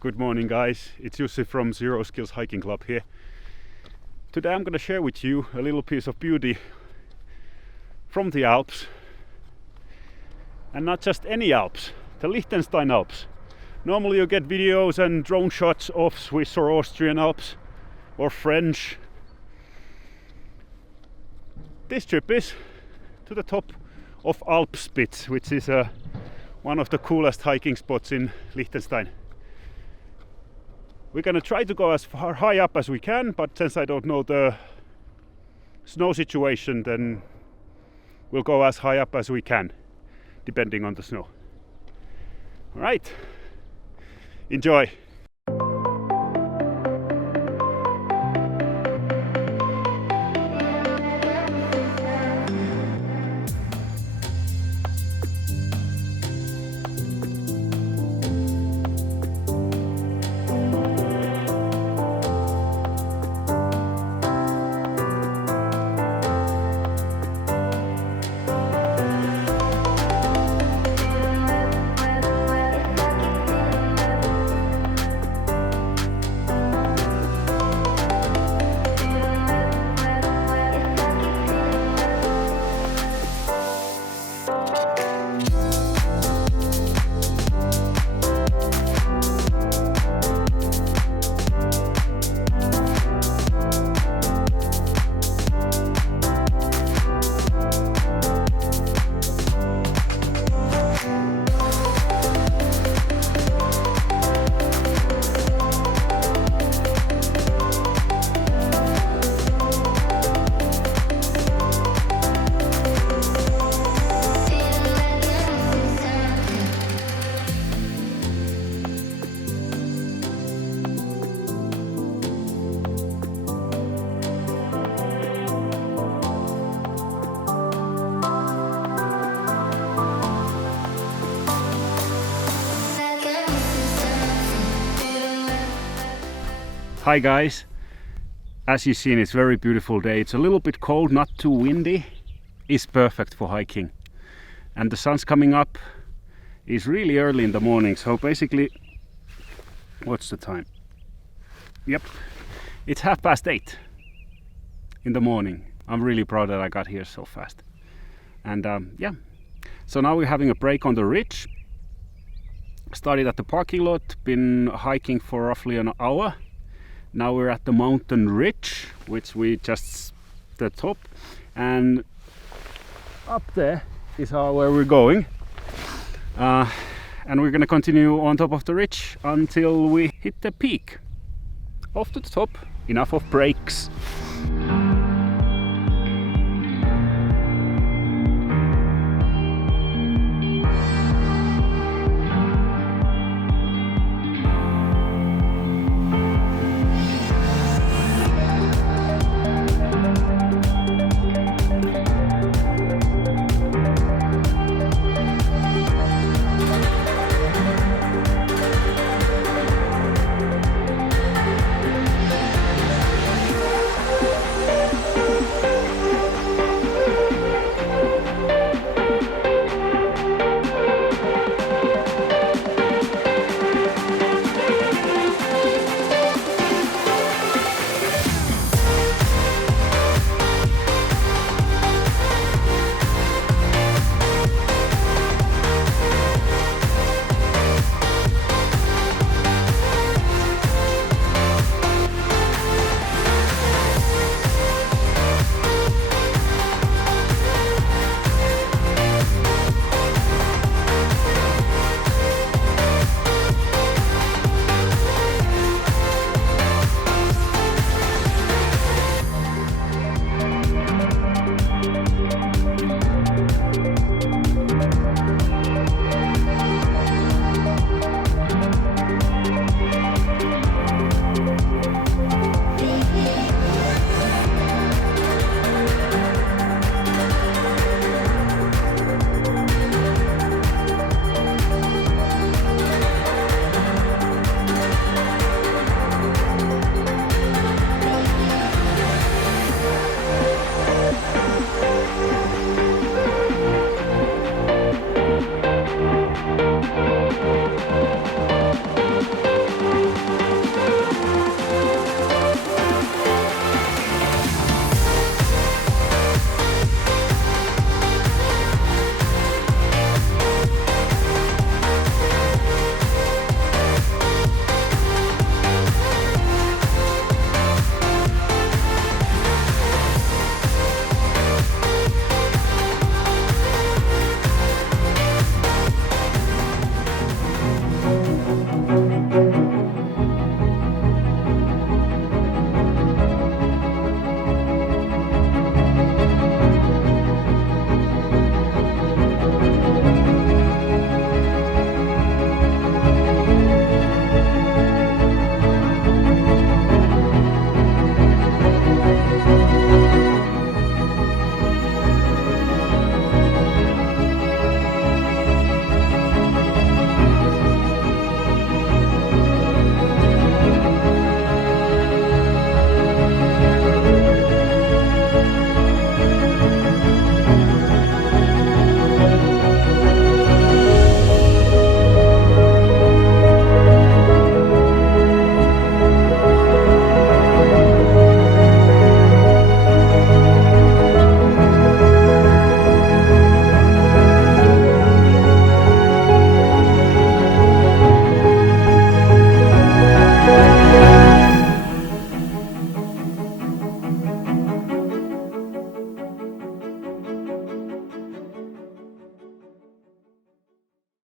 Good morning guys, it's Jussi from Zero Skills Hiking Club here. Today I'm gonna share with you a little piece of beauty from the Alps. And not just any Alps, the Liechtenstein Alps. Normally you get videos and drone shots of Swiss or Austrian Alps or French. This trip is to the top of Alpspitz, which is one of the coolest hiking spots in Liechtenstein. We're gonna try to go as far high up as we can, but since I don't know the snow situation, then we'll go as high up as we can, depending on the snow. All right, enjoy. Hi guys, as you've seen, it's a very beautiful day. It's a little bit cold, not too windy. It's perfect for hiking. And the sun's coming up. It's really early in the morning, so basically, what's the time? Yep, it's 8:30 in the morning. I'm really proud that I got here so fast. And yeah, so now we're having a break on the ridge. Started at the parking lot, been hiking for roughly an hour. Now we're at the mountain ridge, which we just the top, and up there is where we're going, and we're gonna continue on top of the ridge until we hit the peak. Off to the top, enough of breaks.